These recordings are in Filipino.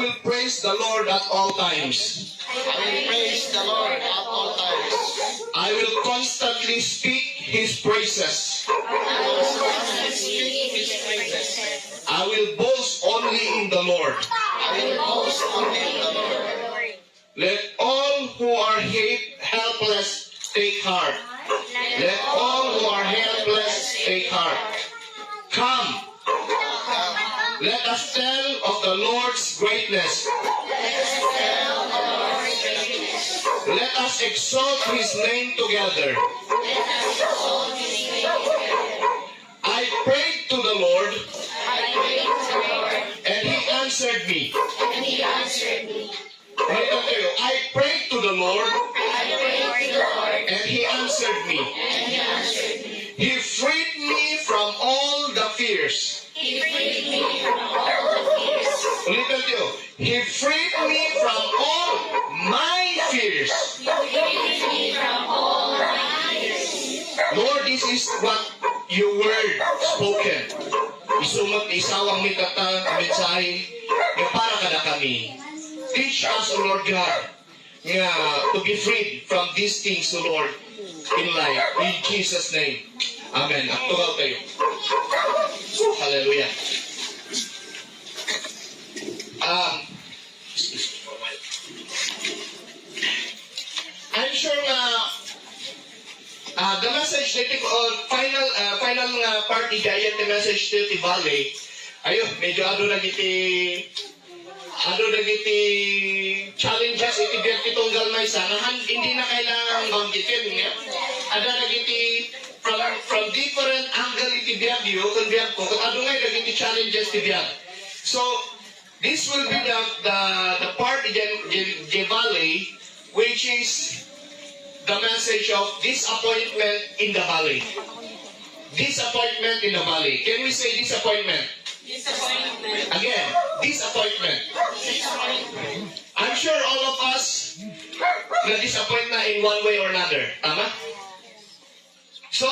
will praise the Lord at all times. I will praise the Lord at all times. I will constantly speak His praises. I will constantly speak His praises. I will boast only in the Lord. I will boast only in the Lord. Let all who are helpless take heart. Let all who are helpless take heart. Come, let us tell of the Lord's greatness. Let us exalt His name together. I prayed to the Lord, and He answered me. I prayed to the Lord, and He answered me. He freed me from all the fears. Listen to you. He freed me from all my fears. Lord, this is what your word spoken. Isumat isawang mitata mensahe nga para kada kami. Teach us, O Lord God, nga to be freed from these things, O Lord, in life. In Jesus' name. Amen. Aktual tayo. Hallelujah. I'm sure the message dito, final part igayan the message dito Valley. Ayun, medyo ano nagiti challenges iti biyak itong galmay sa hindi na kailangan banggitin niya. Ada nagiti from different angle iti biyak yo kun biyak ko kung ano nga nagiti challenges iti biyak. So this will be the part in the valley which is the message of disappointment in the valley. Disappointment in the valley. Can we say disappointment? Disappointment. Again, disappointment. I'm sure all of us na-disappoint na in one way or another. Tama? So,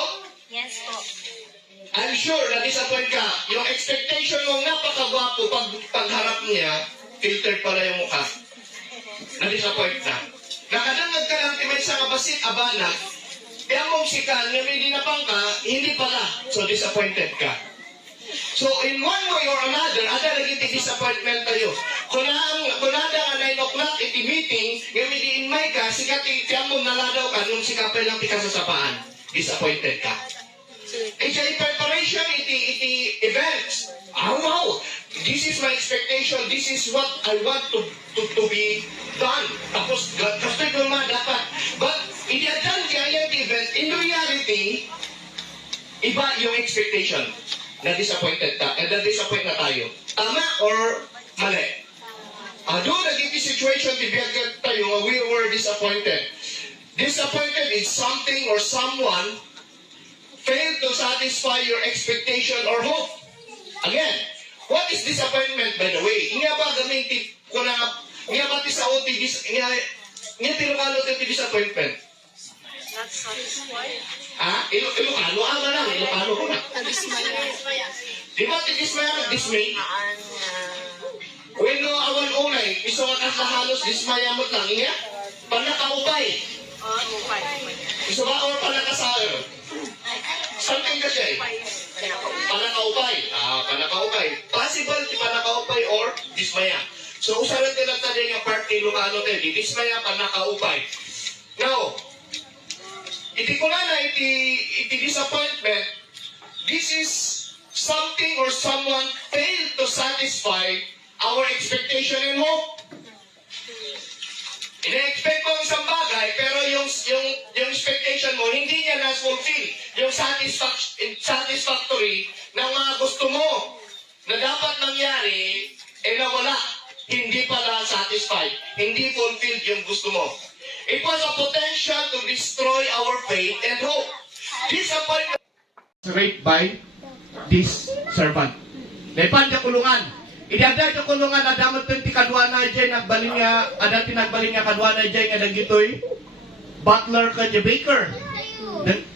Yes po. I'm sure na-disappoint ka. Yung expectation mo napakagwapo pagharap niya, filtered pala yung mukha. Na-disappoint na. Nakadangag ka lang timay sa kabasit, abanag, kaya mong sikan, nga may dinapang ka, hindi pala. So, disappointed ka. So, in one way or another, ada lagi ti disappointment tayo. Kung ada nga 9 o'clock iti meeting, nga may diinmay ka, sikat tiyan mo naladaw ka, nung sikapay lang ti kasasapaan. Disappointed ka. Iti preparation, iti events. Wow! This is my expectation. This is what I want to be done. Tapos, gusto ko naman dapat. But, iti-adjust kaya yung event, in reality, iba yung expectation. Na-disappointed ka. And na-disappoint na tayo. Tama or mali? Doon naging situation, tibiyag tayo, we were disappointed. Disappointed is something or someone failed to satisfy your expectation or hope. Again, what is disappointment, by the way? Nga ba gamitin ko na, nga ba ti sa OT, nga tilukalo ti disappointment? Not satisfied. Ilocano, ama lang, Ilocano ko na. Di ba ti dismaya, dismay? When no awan unay, iso ka sa halos dismaya mo lang, nga? Panakaupay. Iso ba or panakasayo? Something kasi. Panakaupay. Panakaupay. Possible ti panakaupay or dismaya. So, usaran nila tayo yung part ni Lucano tayo. Di dismaya, panakaupay. Now, iti ko nga na iti disappointment, this is something or someone failed to satisfy our expectation and hope. Ina-expect mo isang bagay, pero yung expectation mo, hindi niya na-fulfill. Yung satisfactory na mga gusto mo na dapat mangyari, nawala. Hindi pala satisfied. Hindi fulfilled yung gusto mo. It was a potential to destroy our faith and hope. Disappointment raped by this servant. Naipan niya kulungan. Idagdag niya kulungan na damot ito ti kadwa na dyan, nagbaling niya, ada tinagbaling niya kadwa na dyan, nga nagitoy, butler ka the baker.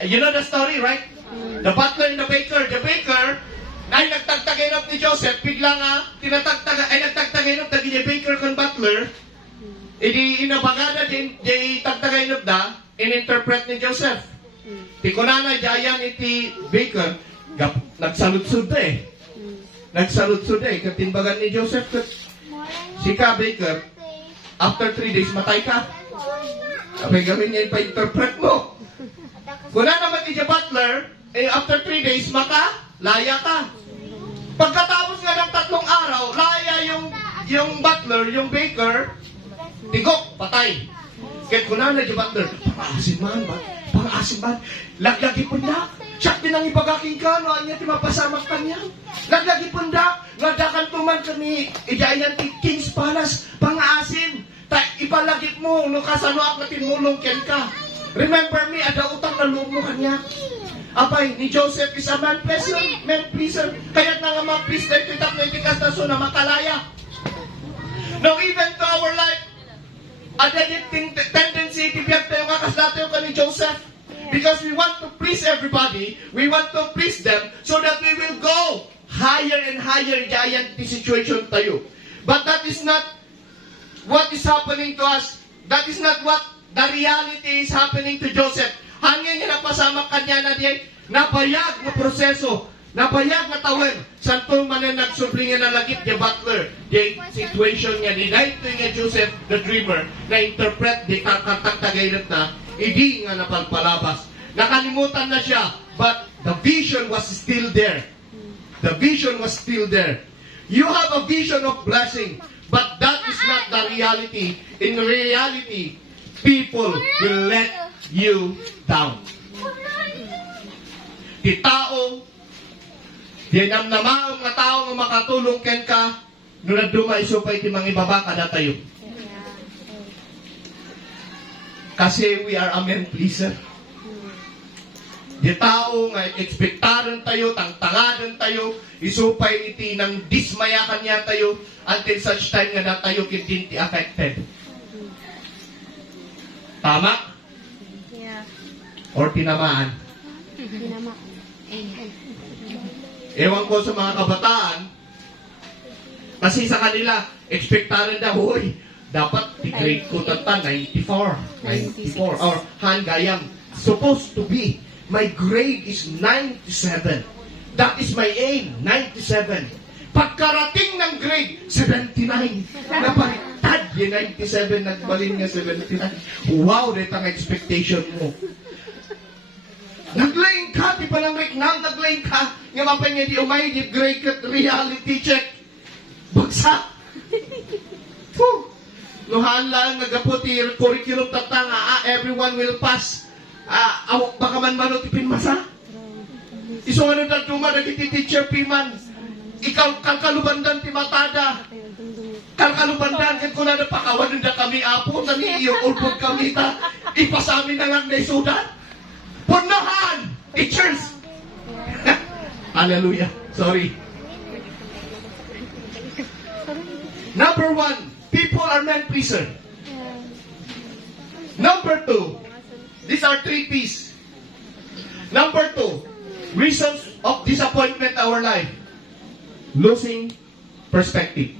You know the story, right? The butler and the baker. The baker, ay nagtagtagay na ni Joseph, bigla nga, nagtagtagay tagtagaynap dagi niya baker kan butler, idi inabagada din tagtagaynap da, in-interpret ni Joseph. Ti kunana jayan iti baker, nagsaludsud da eh. Nagsaludsud eh, katimbagan ni Joseph, sika baker, after 3 days matay ka. Abay gawin niya yung pa-interpret mo. Kuna naman ni butler, after 3 days, laya ka. Pagkatapos nga ng 3 araw, laya yung butler, yung baker, tigok, patay. Kaya kuna na di butler, pang-asin man, laglagi pundak. Siya tinang ipagaking ka, no, anya ti mapasamak kanya. Laglagi pundak, nadakan tuman kami, idayan ti King's Palace, pang-asin. Ipalagip mo, no kasanoak na tinulong ken ka. Remember me, ada utang na loob mo kanya. Apay, ni Joseph is a man pleaser. Kaya na nga ma-please na ititak na itikas na so na makalaya. Now, even to our life, ada yung tendency, tibiyag tayo kakas natin ka ni Joseph. Because we want to please everybody, we want to please them, so that we will go higher and higher giant the situation tayo. But that is not what is happening to us. That is not what the reality is happening to Joseph. Hangin niya napasama kanya na diyan, nabayag na proseso, nabayag na tawid. Santong manan nagsubling na lagit niya butler. The situation niya, ninahito niya Joseph, the dreamer, na interpret di kakatagtagaylat na, hindi nga napagpalabas. Nakalimutan na siya, but the vision was still there. The vision was still there. You have a vision of blessing, but that is not the reality. In reality, people will let you down. Di tao, di namnamaong nga tao nga makatulong ken ka, no na dumaiso pa iti mga ibaba kada tayo. Kasi we are a man pleaser. Di tao nga ekspektaran tayo, tangtangadan tayo, isupay iti nang dismayakan niya tayo, until such time nga na tayo kintinti affected. Tama? Yeah. Or tinamaan? Ewan ko sa mga kabataan, kasi sa kanila, ekspektaran daw, hoy, dapat i-grade ko tata 94. Or hangayang, supposed to be, my grade is 97. That is my aim, 97. Pagkarating ng grade, 79. Napaliktad yung 97, nagbalin nga 79. Wow, dito ang expectation mo. Naglaing ka, di pa lang reknam, naglaing ka. Nga mapay nga di umay, di grade kat reality check. Bagsak. Luhan lang, nagaputi, curriculum tatang, everyone will pass. Baka man manutipin masa. Iso nga nang tuma, nagiti teacher piman. Ikaw, kalkalubandan ti matada. Kalkalubandan, kan ko na napakawan na kami apo, nani iyo ulpod kami ta. Ipasamin na lang na isudan. Punahan! Teachers! Hallelujah. Sorry. Number 1, people are men pleaser. Number 2, these are 3 P's. Number 2, reasons of disappointment in our life. Losing perspective.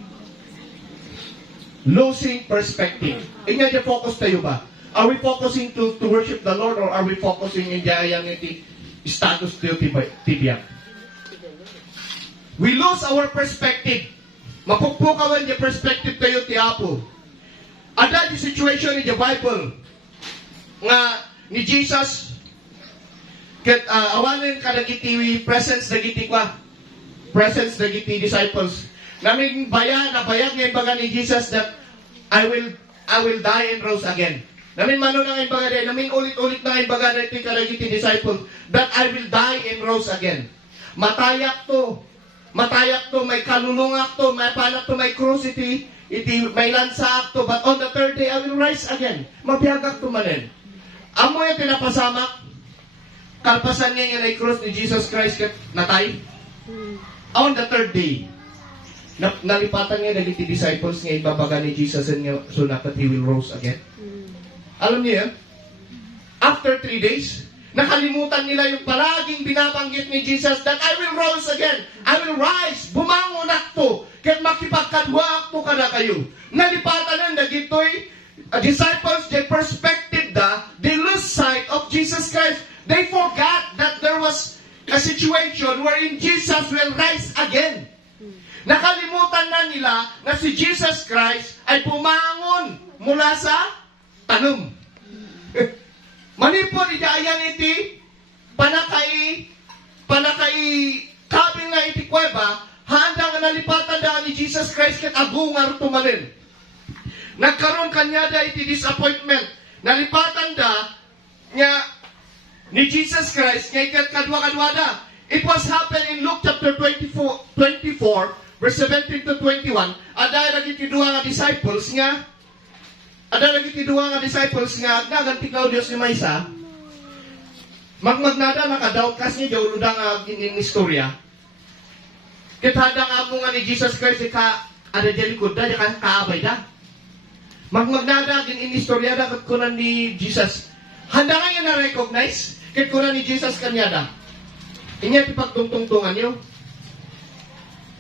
Losing perspective. Inga niya focus tayo ba? Are we focusing to worship the Lord, or are we focusing in yang iti status tayo tibiyak? We lose our perspective. Mapupukawin yung perspective tayo ti Apo. Ada di situation in the Bible nga ni Jesus ket awanen kadagiti presence dagiti kwa. Presence dagiti disciples. Naming bayag ngayon baga ni Jesus that I will die and rose again. Namin mano na ngayon baga rin, namin ulit-ulit na ngayon baga rin iti kadagiti disciples that I will die and rose again. Matayak to, may kalulungak to, may panak to, may cross iti may lansa to, but on the 3rd day I will rise again. Mabiyagak to manin. Amo yung pinapasamak, kalpasan niya yung cross ni Jesus Christ kat natay. On the 3rd day, nalipatan niya nagiti disciples ngayon babaga ni Jesus and so that he will rose again. Alam niyo yan? After 3 days, nakalimutan nila yung palaging binabanggit ni Jesus that I will rise again. I will rise. Bumangon ako. Kaya makipagkadwa po ka na kayo. Nalipatan na dagitoy disciples, their perspective they lose sight of Jesus Christ. They forgot that there was a situation wherein Jesus will rise again. Nakalimutan na nila na si Jesus Christ ay pumangon mula sa tanom. Manipod idayan iti panakay kabing na iti kuweba handa nga nalipatan da ni Jesus Christ ket agungar tumalin. Nagkaroon kanya da iti disappointment. Nalipatan da nga ni Jesus Christ nga ikat kadwa-kadwa da. It was happened in Luke chapter 24 verse 17 to 21. Ada lagi ti duha nga disciples nga agnagan ti Claudius ni Maysa. Magmagnada nakadaut kas ni daw ludang ginin istorya. Ket handa nga mo nga ni Jesus Christ ka ada di likod da ka kaabay da. Magmagnada ginin istorya da ket kunan ni Jesus. Handa nga na recognize ket kunan ni Jesus kanyada. Inya ti pagtungtungtungan niyo.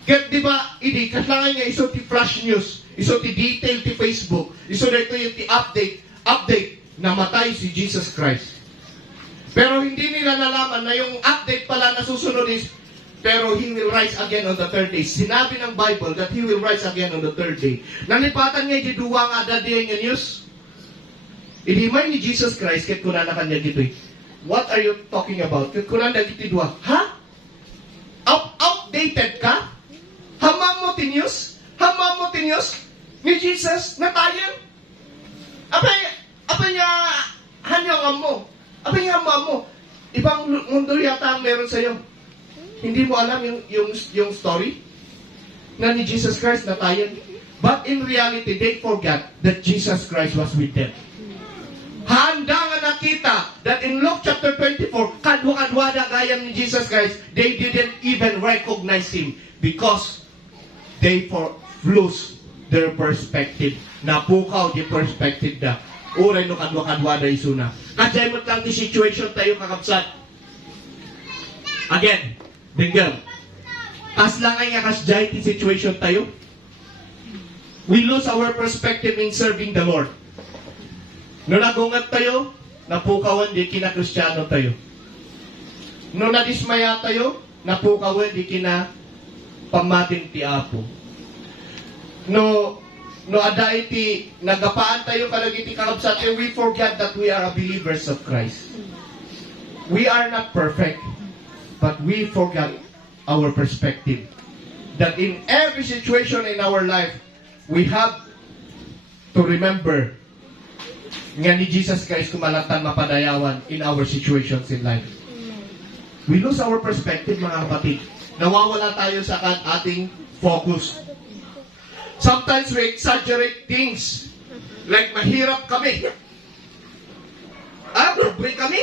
Ket di ba idi kaslangan nga iso ti flash news, iso ti detail ti Facebook, iso dito yung ti update na matay si Jesus Christ. Pero hindi nila nalaman na yung update pala na susunod is, pero He will rise again on the third day. Sinabi ng Bible that He will rise again on the third day. Nalipatan nga iti duwa nga dadi nga news. Idimay ni Jesus Christ ket kunan na kanya gitoy. What are you talking about? Ket kunan dagiti duwa. Ha? Outdated ka? Hamam mo tinyos ni Jesus natayan. Apa niya hanyang mo. Apa niya hamam mo. Ibang mundo yata ang meron sa'yo. Hindi mo alam yung story na ni Jesus Christ natayan. But in reality, they forgot that Jesus Christ was with them. Handa nga nakita that in Luke chapter 24, kadwa-kadwa na gayam ni Jesus Christ, they didn't even recognize Him because they lose their perspective. Napukaw di perspective da. Uray no kadwa-kadwa da isuna. Kadyaymot lang ni situation tayo kakapsat. Again, binggam. As lang ay nga kasjay ti situation tayo. We lose our perspective in serving the Lord. No nagungat tayo, napukawan di kina-Kristiyano tayo. No nadismaya tayo, napukawan di kina pamating ti Apo. No ada iti nagapaan tayo kalagiti kakabsat, and we forget that we are believers of Christ. We are not perfect, but we forgot our perspective. That in every situation in our life, we have to remember nga ni Jesus Christ kumalatan mapadayawan in our situations in life. We lose our perspective, mga kapatid. Nawawala tayo sa ating focus. Sometimes we exaggerate things. Like mahirap kami. Pobre kami.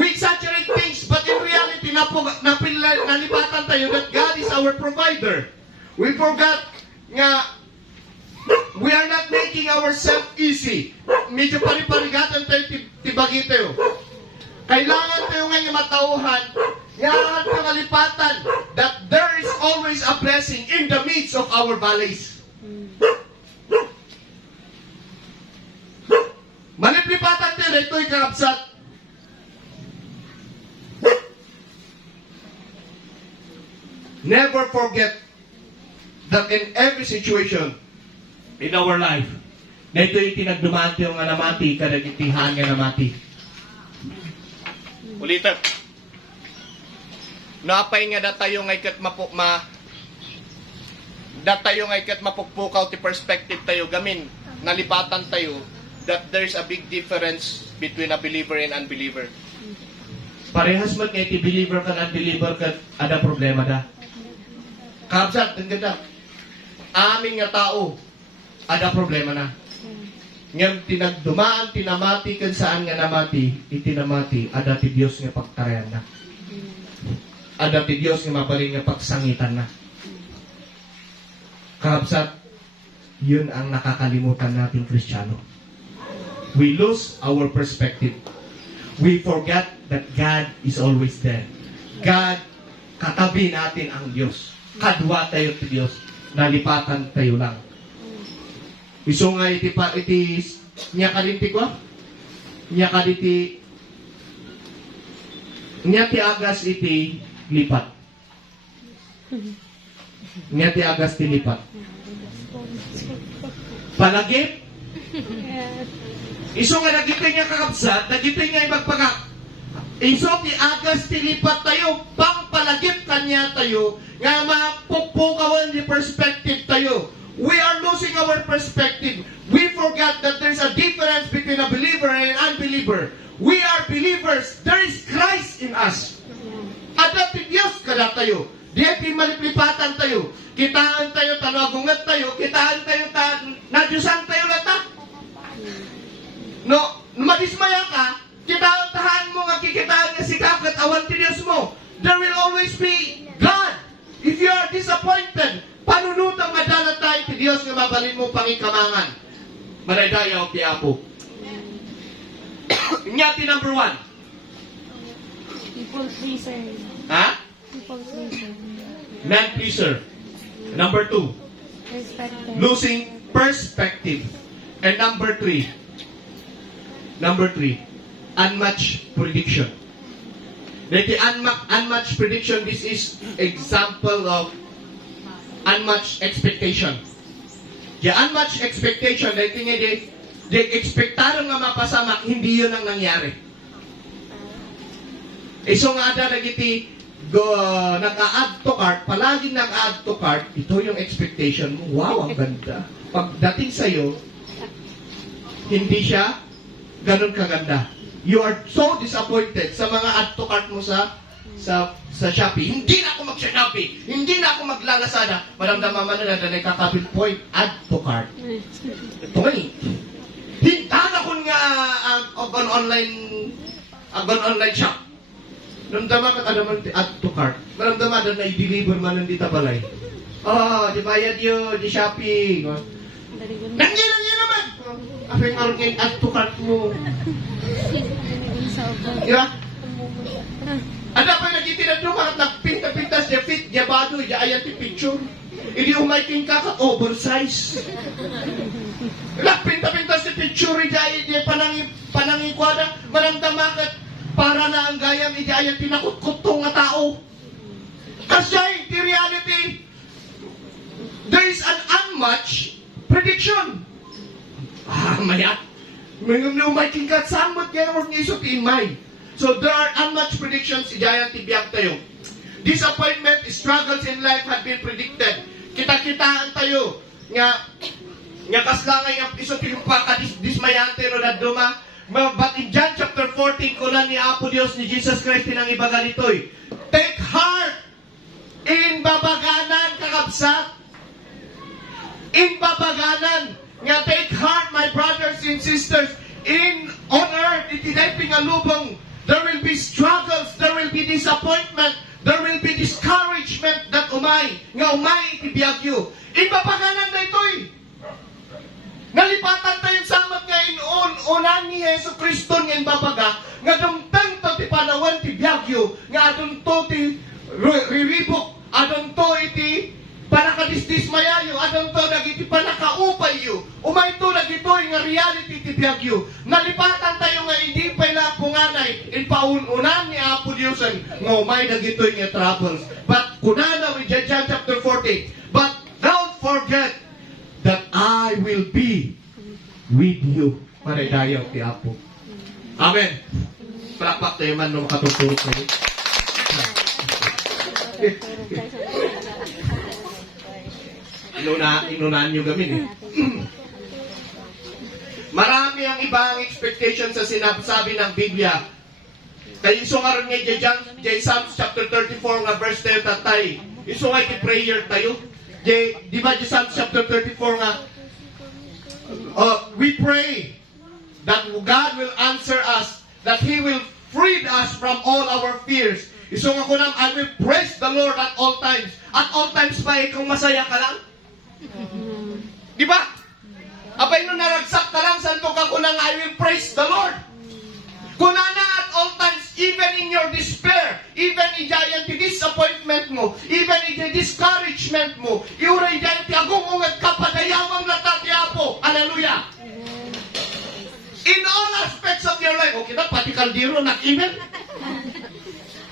We exaggerate things, but in reality, nalipatan tayo that God is our provider. We forgot nga we are not making ourselves easy. Medyo pariparigatan tayo tibagi tayo. Kailangan tayo ngayon matauhan, kailangan tayo kalipatan that there is always a blessing in the midst of our valleys. Maliplipatan tayo, ito'y kakabsat. Never forget that in every situation in our life, na ito'y tinagdumaan tayo nga namati, kadagitihan nga namati. Ulitin. Napay nga datayo nga ikat datayo nga ikat mapukpukaw ti perspective tayo gamin, nalipatan tayo that there's a big difference between a believer and unbeliever. Parehas man kay ti believer kan unbeliever kan ada problema da. Kabsat, ang ganda. Amin nga tao, ada problema na. Ngayon, tinagdumaan, tinamati, kan saan nga namati, itinamati, ada ti Diyos nga pagtarayan na. Ada ti Diyos nga mabaling nga pagsangitan na. Kabsat, yun ang nakakalimutan natin Kristiyano. We lose our perspective. We forget that God is always there. God, katabi natin ang Diyos. Kadwa tayo ti Diyos. Nalipatan tayo lang. Iso nga iti niya kalinti ko? Niya kaliti niya ti agas iti lipat. Niya ti agas ti lipat. Palagip. Iso nga nagitay niya kakabsat, nagitay niya ipagpagak. Iso ti agas ti lipat tayo, pang palagip kanya tayo, nga mapupukawan di perspective tayo. We are losing our perspective. We forgot that there's a difference between a believer and an unbeliever. We are believers. There is Christ in us. Ada ti Diyos kada tayo. Di maliplipatan tayo. Kitaan tayo, tanagungat tayo, kitaan tayo, nadyusan tayo lata. No, madismaya ka, kitaan tahan mo nga kikitaan nga sikap at awan ti Diyos mo. There will always be God. If you are disappointed, panunutang madalat tayo ti Diyos nga mabalin mo pangikamangan. Manaydayaw ti Apo. Inyati number 1. People pleaser. Ha? People pleaser. Man-pleaser. Number 2. Respected. Losing perspective. And number 3, unmatched prediction. The unmatched prediction, this is example of unmatched expectation. The unmatched expectation, dahil nga di expectaron nga mapasamak, hindi yun ang nangyari. Iso nga ada nagiti nag-a-add to cart, palaging nag-a-add to cart, ito yung expectation mo. Wow, ang ganda. Pagdating sa'yo, hindi siya ganun kaganda. You are so disappointed sa mga add to cart mo sa Shopee. Hindi na ako mag-Shopee. Hindi na ako maglalasada. Maramdaman man na nagkakabil point, add to cart. Ito nga eh. Hintaan ako nga ang online shop. Namdama ka naman add to cart. Maramdaman na i-deliver man ng dita balay. Di bayad yun, di Shopee. Nandiyan naman! Apay nga rin add to cart mo. Di ba? Ada pa nagitinad nyo kahit nagpinta-pintas niya fit, niya bado, niya ayan ti picture. Hindi umaiking ka oversize. Nagpinta-pintas ti picture, niya panangin kwada, maramdaman para na ang gayam, hindi ayan tinakutkutong nga tao. Kasi, the reality, there is an unmatched prediction. Mayat. Umaiking ka, samot yan, or niso ti imay. So there are unmatched predictions, idayan tibiyag tayo. Disappointment, struggles in life have been predicted. Kita-kitaan tayo nga kaslangay ang iso yung pakadismayante no na duma. But in John chapter 14, kunan ni Apo Dios ni Jesus Christ tinang ibagalitoy. Take heart in babaganan kakabsat. In babaganan nga take heart my brothers and sisters. On earth, itinay pingalubong. There will be struggles, there will be disappointment, there will be discouragement that umay itibiyagyo. Ibabaganan na ito'y. Nalipatan tayong samat ngayon unan ni Yesu Kristo ngayon babaga, nga dumtang to ti panawan ti biyagyo, nga adun to ti riribok, adun to iti panakadisdis mayayo, adun to nagiti panakaupay yo, umay to nagitoy nga reality ti biyagyo. Nalipatan tayo nga hindi pa na punganay, inpaununan ni Apo Diyosan, nga umay nagitoy nga troubles. But kunana with John chapter 14, but don't forget that I will be with you. Maridayaw ti Apo. Amen. Palakpak tayo man nung makatutulog kayo. Inunahan nyo gamin eh. Marami ang ibang expectation sa sinasabi ng Biblia. Kaya iso nga rin nga dyan Psalms chapter 34 nga verse 10 tatay. Iso nga prayer tayo. Di ba dyan Psalms chapter 34 nga we pray that God will answer us, that He will free us from all our fears. Iso nga ko nam, I will praise the Lord at all times. At all times ba kung masaya ka lang? Di ba? Abay nung naragsak ka lang, santo ka ko nang I will praise the Lord. Kunana at all times, even in your despair, even in giant disappointment mo, even in discouragement mo, iuray giant agong ungat kapadayawang natatiapo. Hallelujah! In all aspects of your life, okay na, pati kaldiro, nag-email.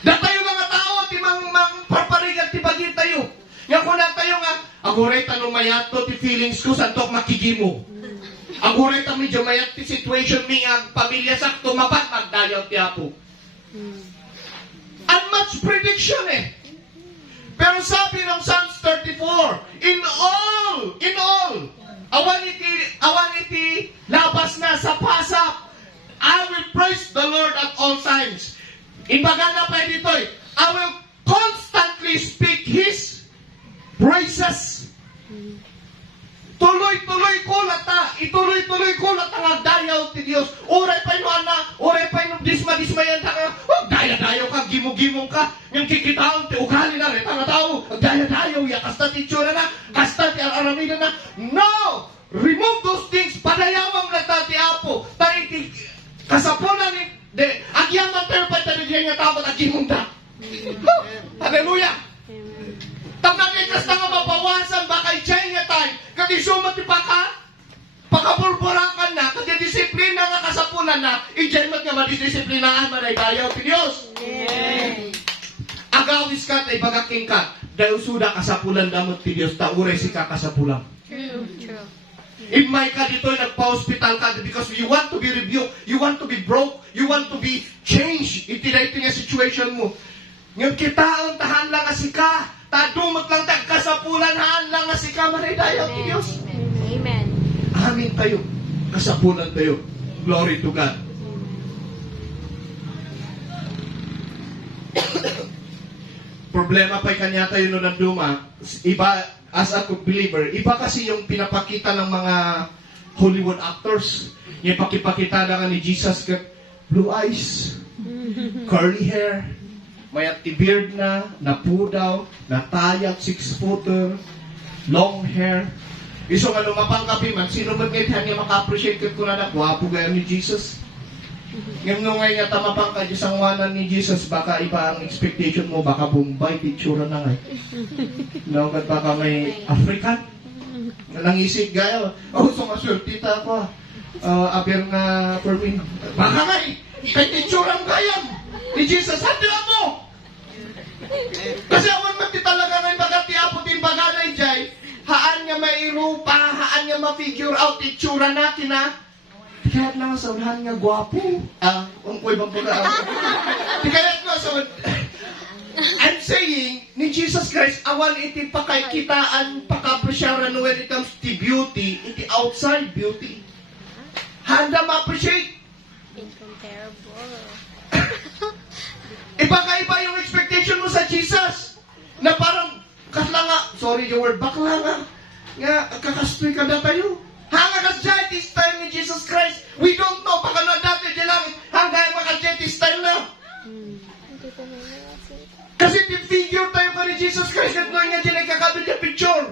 Datayo mga tao, ti mang parparigat, ti bagay tayo. Nga kuna tayo nga, aguray tanong mayato, ti feelings ko, santok makigimo. Aguray tanong medyo mayat, ti situation mi nga, pamilya sakto, mabat, magdayaw ti apo. Unmatched prediction eh. Pero sabi ng Psalms 34, in all, awan iti labas na sa pasap, I will praise the Lord at all times. Imbaga na pa dito eh, I will constantly speak His praises. Tuloy-tuloy ko lata, ituloy-tuloy ko lata nga dayaw ti Dios. Oray pa yung ana, oray pa yung disma-dismayan ta ka. Oh, daya-dayaw ka, gimo-gimong ka. Yung kikitaon ti ugali na rin, nga tao, daya-dayaw ya, kasta ti tsura na, kasta ti aramida na. No! Remove those things, padayawang lata ti Apo. Tayo ti kasapunan ni, agyaman tayo pa tayo diyan nga tao, agimong da. Hallelujah! Tagnagikas na nga mabawasan, baka i-chain nga tayo. Kadi sumat ti pakabulburakan na, kadi disiplina nga kasapunan na, i-chain mat nga madidisiplinaan, manaydayaw ti Diyos. Agawis ka, tay bagaking ka, dahil suda kasapulan damot ti Diyos, taure si kakasapulan. True. Imay ka dito, nagpa-hospital ka because you want to be rebuked, you want to be broke, you want to be changed. Iti nga situation mo. Ngayon kita ang tahan lang asi ka, tadumot lang kasapulan, haan lang asi ka, manaydayaw ti Diyos. Amen. Amin tayo, kasapulan tayo. Glory to God. Problema pa'y kanya tayo no nanduma, iba, as a believer, iba kasi yung pinapakita ng mga Hollywood actors. Yung pakipakita na nga ni Jesus, blue eyes, curly hair, may beard na, napudaw, natayag, 6-footer, long hair. Iso nga lumapang kapi man, sino ba ngayon niya maka-appreciate ko na gwapo gaya ni Jesus? Ngayon nung ngayon nga tamapang ka, isang wanan ni Jesus, baka iba ang expectation mo, baka Bombay, titsura na nga. No, baka may African. Nangisig gaya, so masultita ako. Aber nga for me. Baka nga kay titsurang gayam. Ni Jesus, hatilan mo! Kasi awan man ti talaga ngayon baga ti apo ti baganay jay, haan nga mairupa, haan nga ma-figure out titsura natin na. Kaya nga sa unahan nga gwapo. Ungkoy bang pula. Kaya nga sa I'm saying, ni Jesus Christ, awan iti pakaikitaan, pakapresyaran when it comes to beauty, iti outside beauty. Handa ma-appreciate. Incomparable. Ipakaiba yung expectation mo sa Jesus. Na parang, kasla nga, sorry yung word, bakla nga kakastoy ka na tayo. Hanga kasjay, this time ni Jesus Christ, we don't know, baka na dati di lang, hanggang makasjay, this time na. Kasi figure tayo ka ni Jesus Christ, at nga dyan ay kakabit yung picture.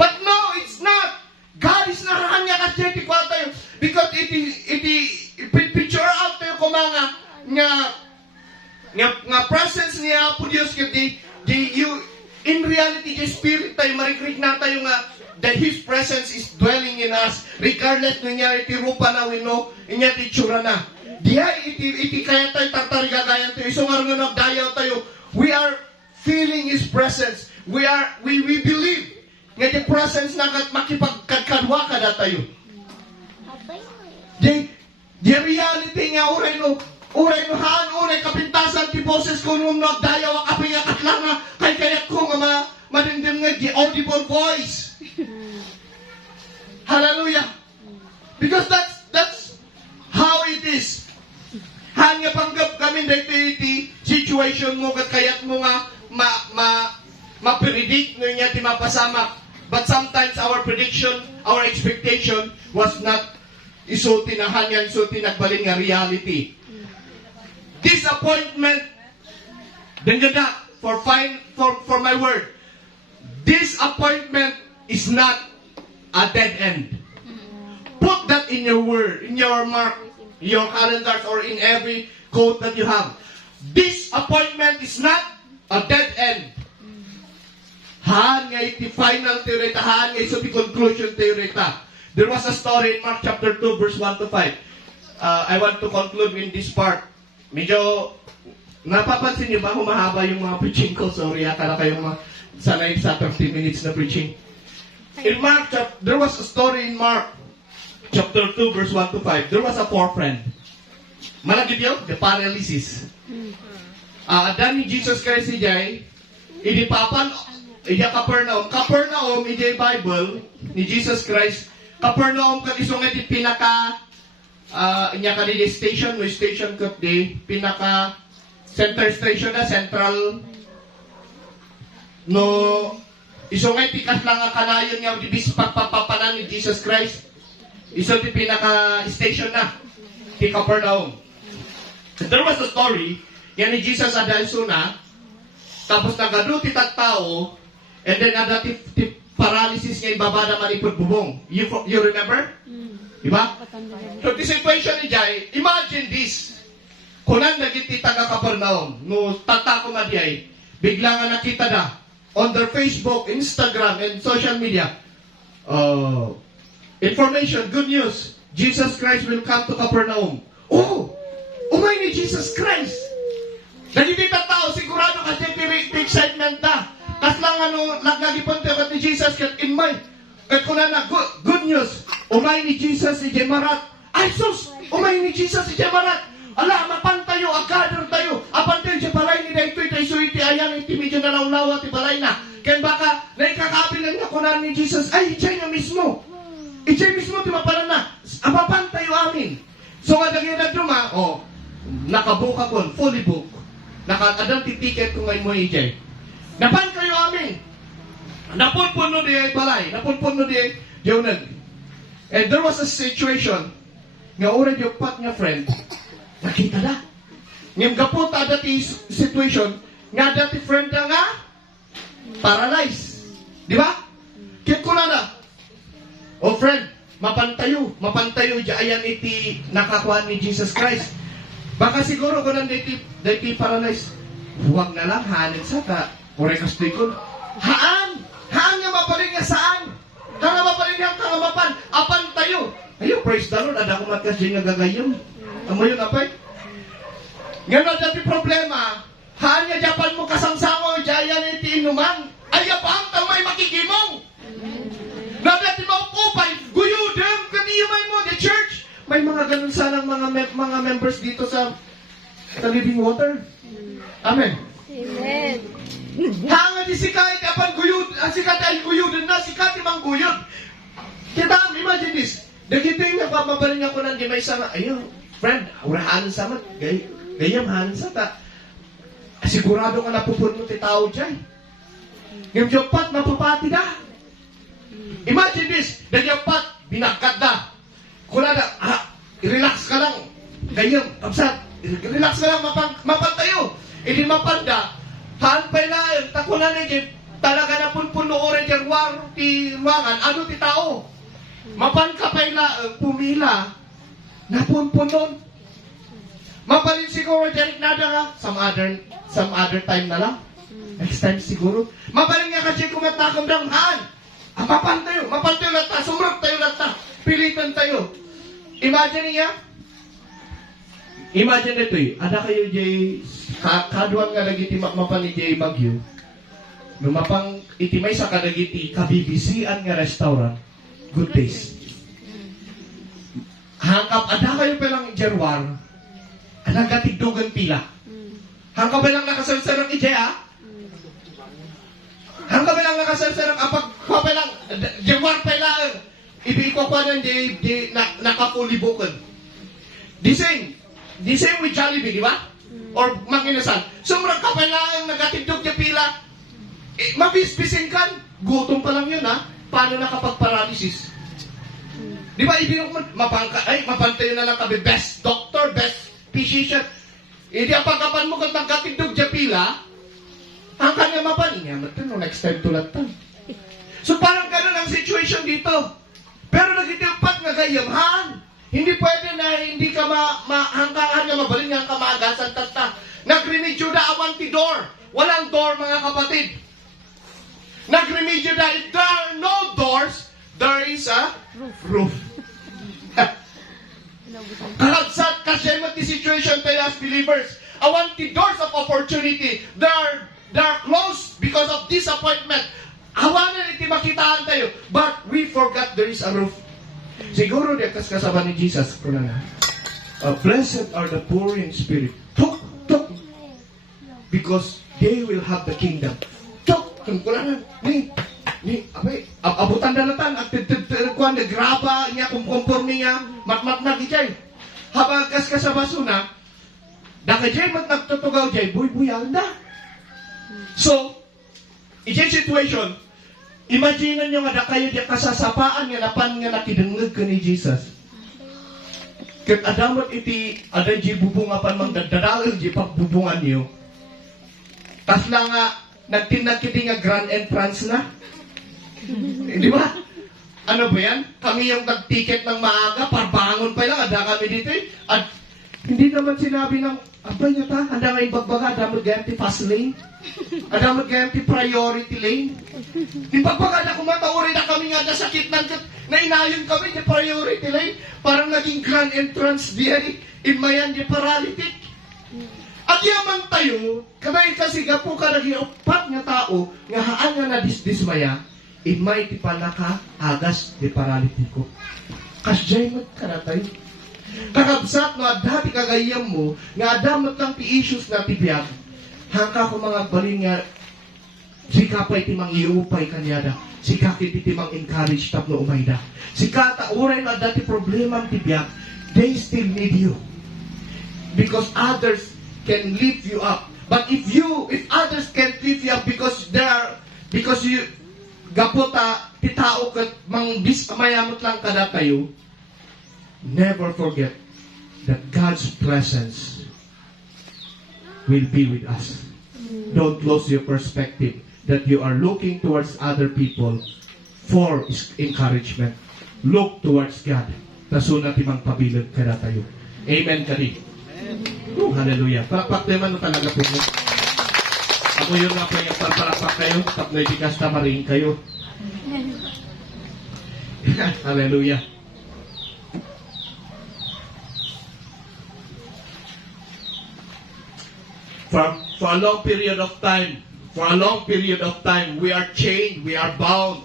But no, it's not. God is not hanya kasjay, ti kwa tayo. Because picture out tayo kumanga, nga presence niya po Diyos in reality the spirit tayo marikrik na tayo nga that His presence is dwelling in us regardless ng niya iti rupa na wino inya iti tsura na diya iti kaya tayo tartarigagayan tayo so nga nga nagdayaw tayo we are feeling His presence we believe nga the presence na makipagkadwa ka na tayo the reality nga uray no haan, kapintasan, ti boses ko nung nagdayaw ang kaping akatlang nga, kay kayak ko nga madindin nga, the audible voice. Hallelujah. Because that's how it is. Haan nga panggap kami dahil iti situation mo, kayak mo nga, ma-predict no niya ti mapasamak. But sometimes our prediction, our expectation was not iso tinahanyan, iso tinagbalin nga reality. Disappointment, dengada, for my word. Disappointment is not a dead end. Put that in your word, in your mark, your calendars, or in every quote that you have. This appointment is not a dead end. Haan nga iti final teoreta, haan nga iti conclusion teoreta. There was a story in Mark chapter 2 verse 1 to 5. I want to conclude in this part. Medyo, napapansin niyo ba humahaba yung mga preaching ko? Sorry, akala kayong sanay sa 30 minutes na preaching. In Mark, there was a story in Mark chapter 2 verse 1 to 5. There was a poor friend. Malagib yun? The paralysis. Dan ni Jesus Christ ijay, inipapan, iya Capernaum. Capernaum, ijay Bible, ni Jesus Christ. Capernaum, kanisong iti pinaka, inya ka di station, may station kat di, pinaka, center station na, central, no, isong iti kas lang ang kanayon nga, di bis pagpapapanan ni Jesus Christ. Isong iti pinaka station na, ti Capernaum. There was a story, yan ni Jesus adalso na, tapos nagaduti tao, and then ada ti paralysis niya ibabada manipod bubong. You remember? Diba? So the situation ni Jai, imagine this. Kunan nagiti taga Capernaum, no tatako nga diay, bigla nga nakita na on their Facebook, Instagram, and social media, information, good news, Jesus Christ will come to Capernaum. Oh! Umay ni Jesus Christ! Nagiti tao, sigurado kasi excitement na. Kas lang nagagipon tayo ni Jesus kat in mind. Kat kunan na, good news, umay ni Jesus si Marat. Ay sus! Umay ni Jesus si Marat. Ala, mapantayo, agadar tayo. Apantayo siya balay ni Daitoy, tayo suiti, ayan, iti medyo nalaw-lawa, ti balay na. Kaya baka, naikakabilan na kunan ni Jesus, ay, ichay na mismo. Ichay mismo, ti mapalan na. Mapantayo amin. So, nga dagay na duma, nakabuka ko, fully book. Nakakadang ticket kung ngayon mo ichay. Napan kayo amin. Napunpuno di ay balay. Napunpuno di ay diunag. And there was a situation nga already yung pat nga friend, nakita na. Ngayong gaputa dati situation, nga dati friend na nga, paralyzed. Di ba? Kit ko na. Oh friend, mapantayo. Mapantayo ayan iti nakakuha ni Jesus Christ. Baka siguro ko nang dati paralyzed. Huwag na lang, hanin sa ka. Orekas ko. Haan! Haan nga mapaling nga saan? Haan nga mapaling nga kangamapan. Apan tayo. Ayun, praise the Lord. Ada ko matkas dyan nga gagayong. Amo yun, apay? Nga na dati problema. Haan nga japan mo kasamsamo. Jayan iti inuman. Ay, apang tamay makikimong. Na dati maupupay. Guyudem. Kaniyumay mo. The church. May mga ganun sanang mga members dito sa Living Water. Amen. Amen. Hanga di sikat apan guyud, sikat ay guyud na sikat imang guyud. Kita imagine this. Dagiting nga mabalin ako nang di may sama. Ayun, friend, urahan sa mat. Gayam han sa ta. Sigurado ka napupunod ti tao diyan. Ngem jopat mapapati da. Imagine this, dagyapat binagkat da. Kunada, relax ka lang. Gayam, absat. Relax ka lang mapantayo. Hindi mapanda. Haan pa na, takunan na dyan, talaga na punpuno orin dyan, ti ruangan, ano ti tao? Mapan ka pa pumila, napunpunon. Mapalin siguro dyan, nada nga, some other time na lang. Next time siguro. Mapalin nga kasi kumatakam ng haan. Mapantayo lang ta, sumrap tayo lang ta, pilitan tayo. Imagine niya, imagine ito ada kayo jay, kaduan nga nagiti mapan ni jay Bagyo, lumapang itimay sa kadagiti kabibisian nga restaurant, good taste. Hangkap, ada kayo palang jerwar, nagatigdugan pila. Hangkap palang nakasalsarang ijay hangkap palang nakasalsarang apag palang jerwar palang ibigay ko pa nun di nakapulibukan. The same with Jollibee, di ba? Or Manginasan. Sumrang ka pa lang nagatindog niya pila. Mabisbisin kan. Gutom pa lang yun, ha? Paano nakapag-paralysis? Di ba, ibinok mo, mapantayo na lang kami, best doctor, best physician. Hindi ang pagkapan mo kung nagatindog niya pila, ang kanya mapan, next time tulad tan. So parang ganun ang situation dito. Pero nagitiupat nga gayam, haan. Hindi pwede na hindi ka hanggang nga mabalin nga ka maagasan tata. Nagremedyo na awanti door. Walang door, mga kapatid. Nagremedyo na, if there are no doors, there is a roof. Kalabsat kasi mo the situation tayo as believers. Awanti doors of opportunity. They are closed because of disappointment. Hawanan iti makitaan tayo. But we forgot there is a roof. Siguro di akas kasama ni Jesus. Blessed are the poor in spirit. Tuk, tuk. Because they will have the kingdom. Tuk, tungkulan ni, abutan dalatan, at kuan de graba niya, kumpormi niya, matmat na gijay. Habang kas sa basuna, nakajay mat nagtutugaw jay, buy-buyal na. So, ijay situation, imagine nyo nga na kayo di kasasapaan nga napan nga nakidengeg ka ni Jesus. Kat adamot iti, aday di bubungapan mang dadadal di pagbubungan niyo. Tas lang nga, nagtinag kiti nga grand entrance na. Di ba? Ano ba yan? Kami yung nag-ticket ng maaga, parbangon pa lang, ada kami dito eh. At hindi naman sinabi ng, abay nyo ta, handa nga yung bagbaga, adamot gayam ti fast lane. Adamot gayam ti priority lane. Yung bagbaga na kumataurin na kami nga nasakit ng na inayon kami di priority lane. Parang naging grand entrance diyan, imayan di paralytic. At yaman tayo, kamay kasi gapo ka naging upat nga tao, nga haan nga na dismaya, imay ti panaka agas di paralitiko. Kasjay ka na tayo. Kakabsat no, dati kagayam mo, nga adamot lang ti issues na ti biyag, hangka ko mga baling nga, sikapay ti mang iupay kanyada, sikakit ti mang encourage tapno umayda. Sikata, uray na dati problema ti biyag, they still need you. Because others can lift you up. But if others can't lift you up because you gapota ti tao ket mang mayamot lang kada tayo, never forget that God's presence will be with us. Don't lose your perspective that you are looking towards other people for encouragement. Look towards God. Tasuna ti mang pabilog kada tayo. Amen kadi. Oh, hallelujah. Palakpak naman no talaga po mo. Ako yun nga po yung palakpak kayo, tap na ibigas na maring kayo. Hallelujah. For a long period of time, we are chained, we are bound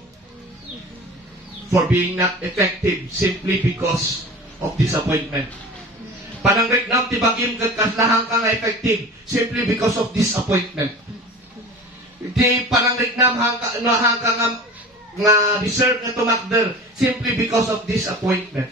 for being not effective simply because of disappointment. Pananggit nam tibagim kat kaslahang ka nga effective simply because of disappointment. Di pananggit nam hangka nga deserve nga tumakder simply because of disappointment.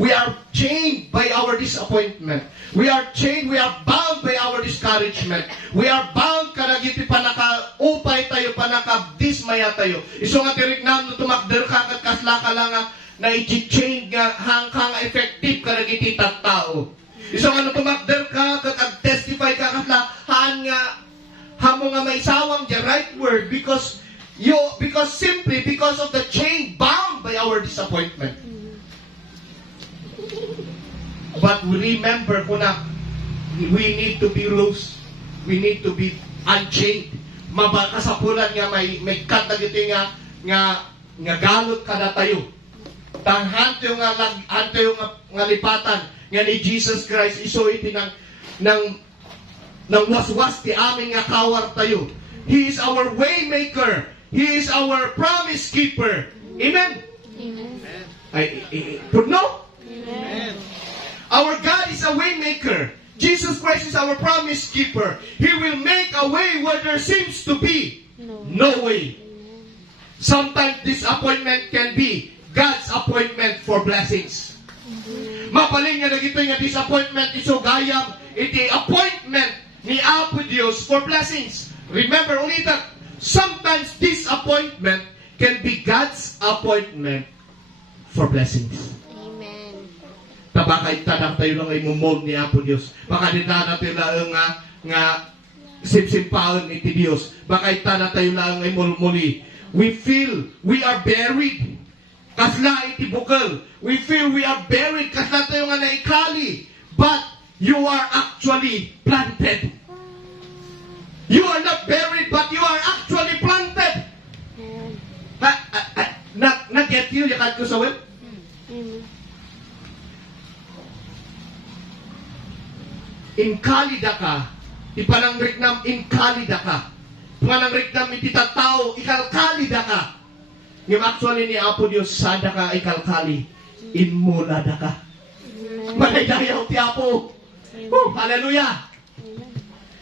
We are chained by our disappointment. We are chained, we are bound by our discouragement. We are bound karagiti panaka-upay tayo, panaka-dismaya tayo. Iso nga tirignam no tumakder ka kat kasla ka lang na i-chain nga hangkang effective karagiti tattao. Iso nga no tumakder ka kat ag-testify ka kasla haan nga hamo nga maisawang the right word because simply because of the chain bound by our disappointment. But we remember kuna we need to be loose. We need to be unchained. Mabakasapulan nga may kat na gito nga galot kada tayo. Tanghanto nga lipatan nga ni Jesus Christ iso iti ng waswas ti amin nga kawar tayo. He is our way maker. He is our promise keeper. Amen. Amen. Put no? Amen. Our God is a way maker. Jesus Christ is our promise keeper. He will make a way where there seems to be no way. Sometimes disappointment can be God's appointment for blessings. Mapaling nga nagito nga disappointment iso gayam iti appointment ni Apo Dios for blessings. Remember only that sometimes disappointment can be God's appointment for blessings. Baka itadak tayo lang ay mumod ni Apo Diyos. Baka itadak tayo lang nga simsimpaon iti Diyos. Baka itadak tayo lang ay muli. We feel we are buried kasla iti bukal. We feel we are buried, kasla tayo nga naikali. But you are actually planted. You are not buried, but you are actually planted. Na-get you, yakat ko sa web? Inkalida ka, ipanangrik nam inkalida ka. Panangrik nam ititatao, ikalkalida ka. Yung actually ni Apo Diyos, sada ka ikalkali, inmulada ka. Manaydayaw ti Apo. Hallelujah!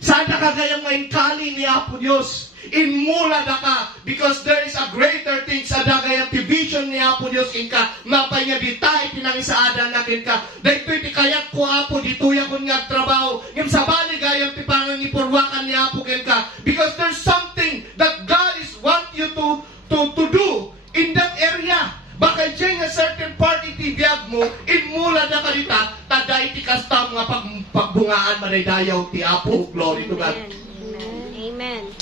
Sada ka kayang mainkali ni Apo Diyos. Inmulada ka because there is a greater thing sa dagayang division ni Apo Diyos inka. Mapay niya ditay pinangisaadan natin ka. Dahito iti kayat ko Apo dituya ko nga trabaho. Yung sabali gayang ti pangangipurwakan ni Apo ka. Because there's something that God is want you to do in that area. Baka dyan nga certain part iti biyag mo, inmula na kalita, tada iti kastam nga pagbungaan manaydayaw ti Apo. Glory to God. Amen.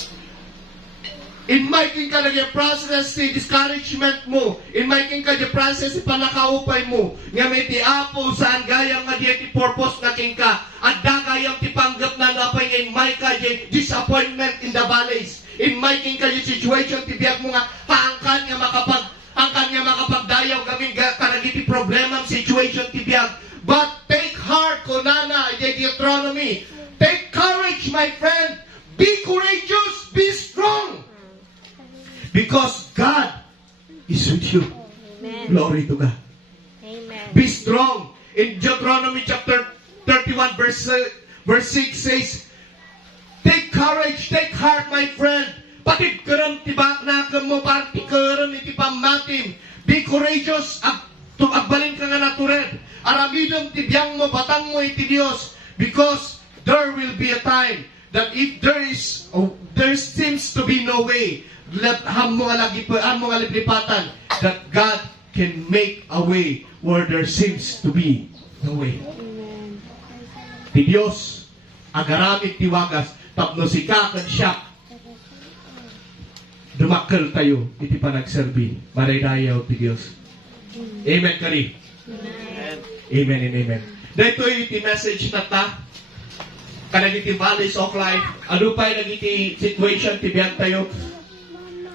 In making ka lagi process ti discouragement mo, in making ka di process ti panakaupay mo, nga may ti Apo saan gayang nga di ti purpose na king ka, at dagayang ti panggap na napay nga in may ka di disappointment in the valleys, in making ka di situation ti biyag mo nga, haangkan nga makapagdayaw kaming karagiti problema situation ti biyag. But take heart, kunana, Deuteronomy. Take courage, my friend. Be courageous, be strong. Because God is with you. Amen. Glory to God. Amen. Be strong. In Deuteronomy chapter 31 verse 6 says, take courage, take heart, my friend. Patid karam tibak na mo, parang tikaram iti pamatim. Be courageous, agbalin ka nga natured. Aramidom tibiyang mo, batang mo iti Diyos. Because there will be a time that if there seems to be no way, liplipatan, that God can make a way where there seems to be no way. Ti Diyos, agaramit tiwagas, tapno si kakan siya, dumakkel tayo, iti panagserbi, maraydayaw ti Diyos. Amen kali. Amen and amen. Dito iti message tata, kanagiti valleys of life, adupay nagiti situation, tibiyag tayo.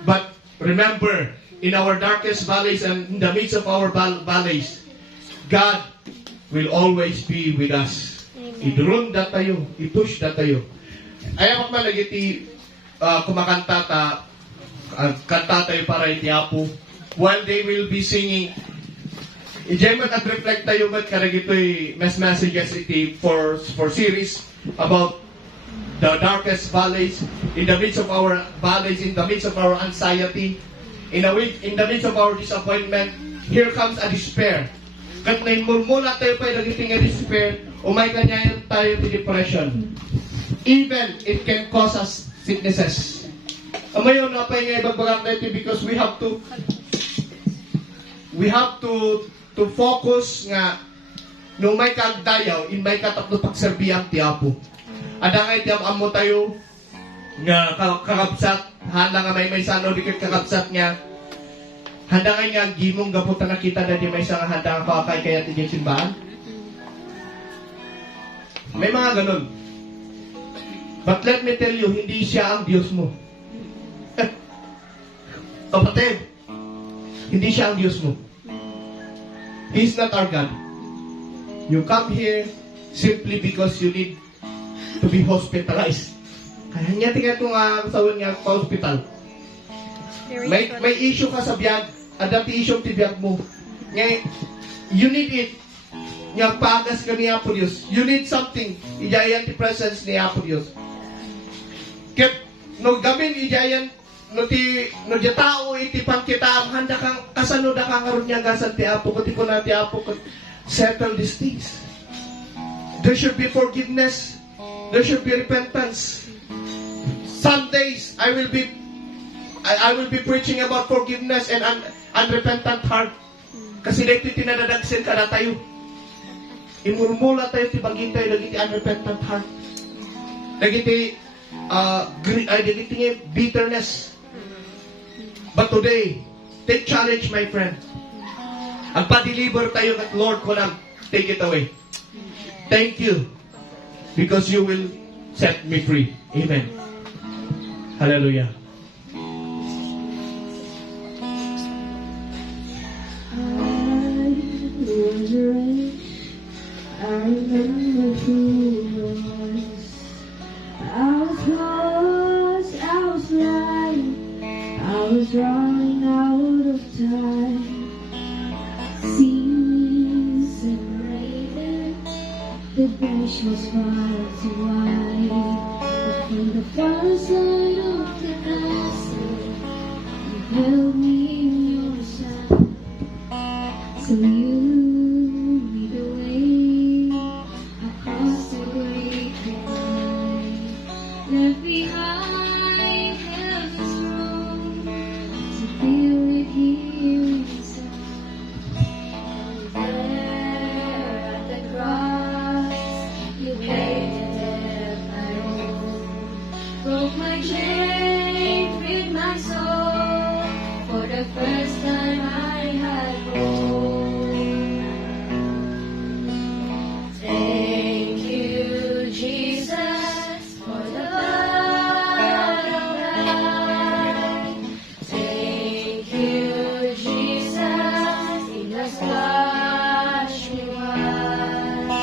But remember, in our darkest valleys and in the midst of our valleys, God will always be with us. Idurun da tayo, itush da tayo. Ayaw man nagiti kumakanta kanta tayo para iti Apo. While they will be singing, ijay man nag-reflect tayo mat karagito'y messages iti for series about the darkest valleys, in the midst of our valleys, in the midst of our anxiety, in the midst of our disappointment, here comes a despair. Kat na mula tayo pa'y nagiting a despair, umay kanyayan tayo to depression. Even it can cause us sicknesses. Amayon na pa'y nga ibagbagang natin because we have to focus nga nung may kagdayaw, in may katapno pagserbiyang ti Apo. Adangay tiyam amo tayo nga kakabsat, handa nga may sano dikit kakabsat nga. Handa nga gimong gaputan na kita na di may nga handa nga kakay kaya ti simbahan. May mga ganun. But let me tell you, hindi siya ang Diyos mo. Kapatid, hindi siya ang Diyos mo. He's not our God. You come here simply because you need to be hospitalized. Kaya niya tingnan ito nga sawin nga pa-hospital. May issue ka sa biyag, adati issue ti biyag mo. Ngay, you need it. Nga pagas ka ni Apo Diyos. You need something. Ijayan ti presence ni Apo Diyos. Kaya, no gamin ijayan, no di tao iti pangkita, handa kang kasano da kang karon niya gasan ti Apo, kuti ko na ti Apo, settle these things. There should be forgiveness. There should be repentance. Some days I will be preaching about forgiveness and unrepentant heart. Kasi dito tinadadagsin ka na tayo. Imurmula tayo ti bagintay lagi ti unrepentant heart. Lagi ti bitterness. But today, take challenge, my friend. Ang pa-deliver tayo at Lord ko lang, take it away. Thank you. Because you will set me free. Amen. Hallelujah. I remember who I was. I was lost, I was blind, I was running out of time. Seeing separated, the bench was far too wide. But from the far side of the castle, you held me in your side. So you lead the way across the great divide. Left behind heaven's throne to feel it here inside. And there at the cross, you paid the debt I owed. Broke my chain, freed my soul. For the first time I had hope. Thank you, Jesus, for the blood of life. Thank you, Jesus, it has washed me white.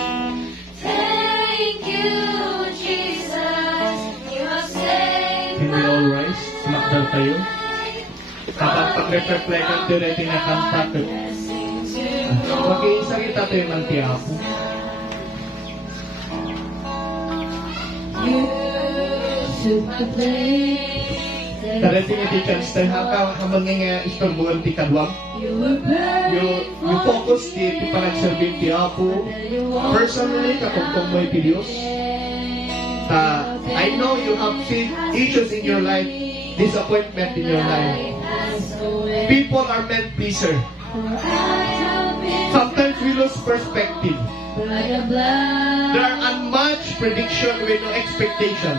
Thank you, Jesus, you have saved Can we my all rise? Sumakdal tayo. Kapag pag-reflect ang tira tinakanta ko. blessings to Mag-iisa kita tayo ng tiyapo. you. Took my place. Kada tinitichans tayo habang nga istorbuhan ti kadwag. You were buried You focus ti panagserving tiyapo. Personally, katungtong mo iti Diyos. I know you have seen issues in your life, disappointment in your life. People are men pleaser. Sometimes we lose perspective. There are unmatched prediction with no expectation.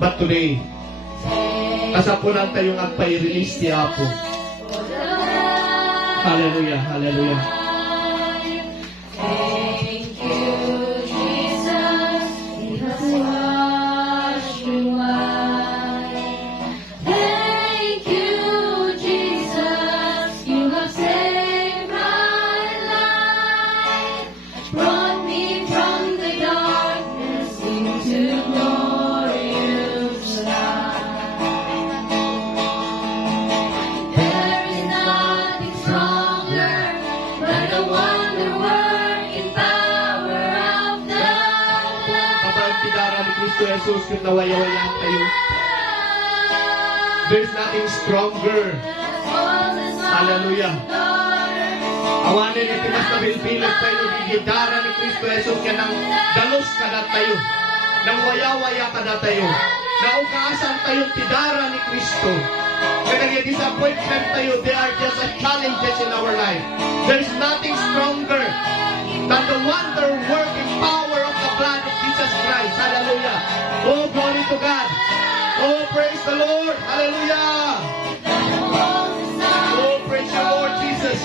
But today, kasapunan tayong agpa-release ti Apo. Hallelujah, hallelujah. Thank you, Jesus. It has washed me white. Thank you, Jesus. You have saved my life. Brought me from the darkness into glorious light. There is nothing stronger but the wonder-working power of the Kapag tidara ni Kristo Jesus, kung nawaya-wayaan tayo, there's nothing stronger. Hallelujah. Awanin iti mas nabilbilag tayo, gigidara ni Kristo Jesus, kaya nang dalos kada tayo, nang waya-waya kada tayo, naukasan tayong tidara ni Kristo. Kaya nag-disappointment tayo, they are just a challenges in our life. There's nothing stronger than the wonder-working power of the blood of Jesus Christ. Hallelujah. Oh, glory to God. Oh, praise the Lord. Hallelujah. Oh, praise the Lord Jesus.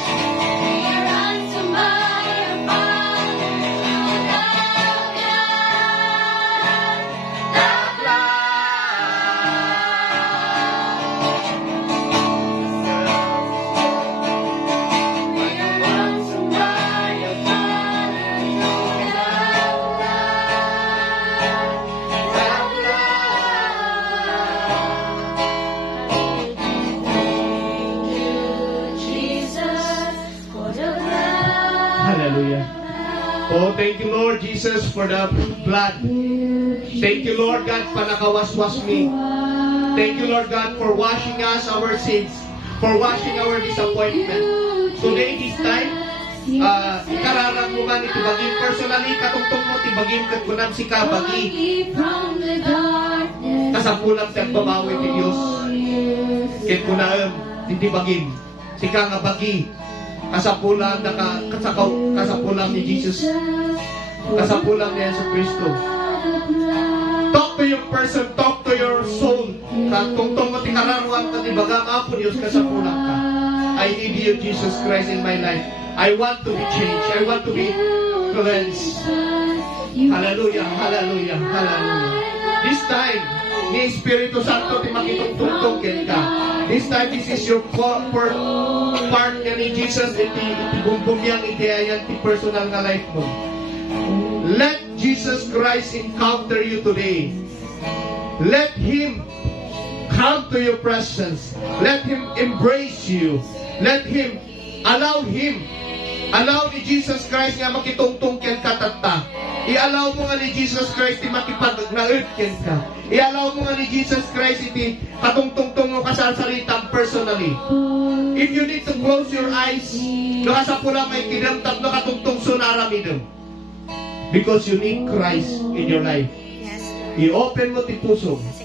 Hallelujah. Oh, thank you, Lord Jesus, for the blood. Thank you, Lord God, panakawaswas me. Thank you, Lord God, for washing us our sins, for washing our disappointment. Today, this time, kararang mo man itibagin personally, katungtong mo tibagin katkunan si kabagi. Kasapulang sa babawi ni Diyos. Kit kunaan, titibagin. Si ka nga bagi. Kasapulang kasapulang ni Jesus. Kasapulang ni Jesus Cristo. Talk to your person, talk to your soul. Katungtong mo tikararuan ka tibagang apo Diyos, kasapulang ka. I need you, Jesus Christ, in my life. I want to be changed. I want to be cleansed. Hallelujah, hallelujah, hallelujah. This time, ni Espiritu Santo ti makitungtungtong ka. This time, this is your part nga ni Jesus iti bumbumyang iti ayan ti personal nga life mo. Let Jesus Christ encounter you today. Let Him come to your presence. Let Him embrace you. Let Him, allow ni Jesus Christ nga makitungtong ken katatta. I-allow mo nga ni Jesus Christ ti makipag-naut ken ka. I-allow mo nga ni Jesus Christ iti katungtungtong mo kasasalitan personally. If you need to close your eyes, nakasapula may kinamtap na katungtong sunaramidem. Because you need Christ in your life. Yes, Lord. I-open mo ti puso. As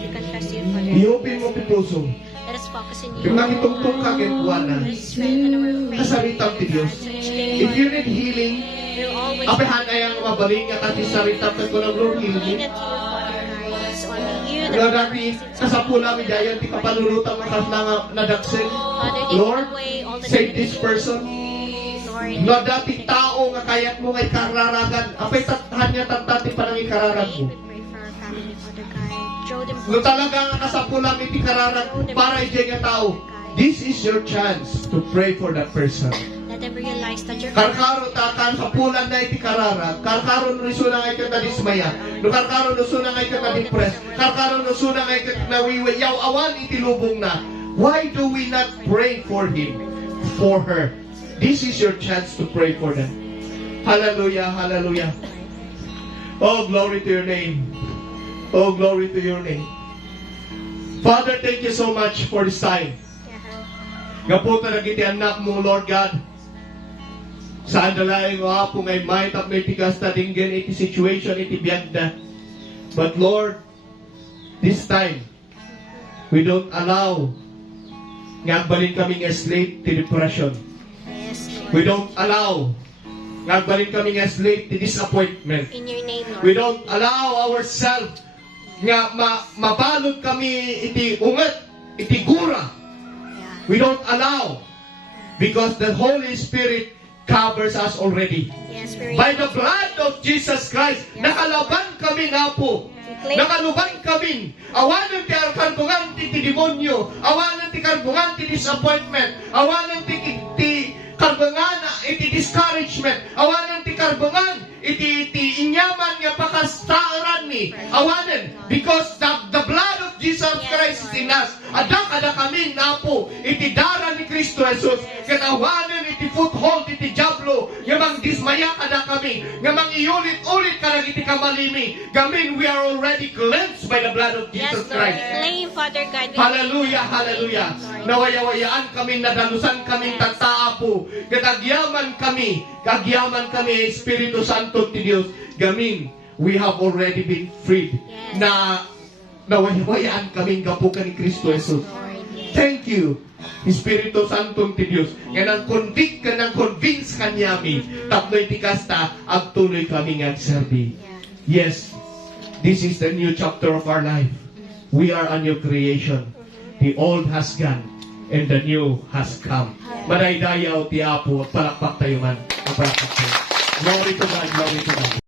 we confess you, Father. I-open mo ti puso. Let us focus in you. Yung makitungtong ka ken kuana. Let us strengthen our faith. Kasalitan ti Dios. If you need healing, We'll always apehan ay ang mabaling nga tati sarita ka ko ng Lord lean healing. at you, Father God. It's only you Nga that dati, kasapula mi dayan ti kapalulutang makas na nadaksen. Father, take Lord, away all the save this person. glory. Nga dati tao nga kayat mo ngay kararagan. Apay tathan niya tantati parang ikararag mo. We pray for our family, Father God. Show them No talaga nga kasapula mi ti kararag para ije nga tao. This is your chance to pray for that person. Let them realize that your Karkaro takan sa pulan na iti karara. Karkaro nusuna ngay ka dismaya. No karkaro nusuna ngay ka depres. Karkaro nusuna ngay ka nawiwayaw awan iti lubong na. Why do we not pray for him? For her. This is your chance to pray for them. Hallelujah, hallelujah. Oh, glory to your name. Oh, glory to your name. Father, thank you so much for this time. Nga po talaga iti anak mo, Lord God. Sa andalaing nga po ngay may tap may tigas na dinggan iti situation iti biyagda. But Lord, this time, we don't allow nga balin kami nga slave to depression. Yes, Lord. We don't allow nga balin kami nga slave to disappointment. In your name, Lord. We don't allow ourselves nga mabalod kami iti unget, iti gura. Yeah. We don't allow because the Holy Spirit covers us already. Yes, we By the blood of Jesus Christ, nakalaban kami nga po. Nakaluban kami. Awanan ti karbungan ti demonyo. Awanan ti karbungan ti disappointment. Awanan ti karbungan iti discouragement. Awanan ti karbungan iti inyaman nga pakastaaran ni. Awanan. Because the blood of Jesus Christ is in us. Ada kami na po iti dara ni Kristo Jesus. Katawanan iti foothold iti diablo. Nga mang dismaya kada kami. Nga mang iulit-ulit kada iti kamalimi. Gamin, we are already cleansed by the blood of Yes, Jesus Lord. Christ. Claim, Father God. Hallelujah, hallelujah. Nawayawayaan kami, nadalusan kami tataapo. Kagyaman kami, Espiritu Santo ti Dios. Gamin, we have already been freed. Yes. Na nawayawayaan kami gapukan ni Kristo Jesus. Lord, yes. Thank you, Espiritu Santo ti Dios. Nga nang convict ka, nang convince kanyami. Tapno iti kasta, agtuloy kami nga serbi. Yes, this is the new chapter of our life. We are a new creation. The old has gone, and the new has come. Madaydayaw ti Apo, at palakpak tayo man. Palakpak tayo. Glory to God, glory to God.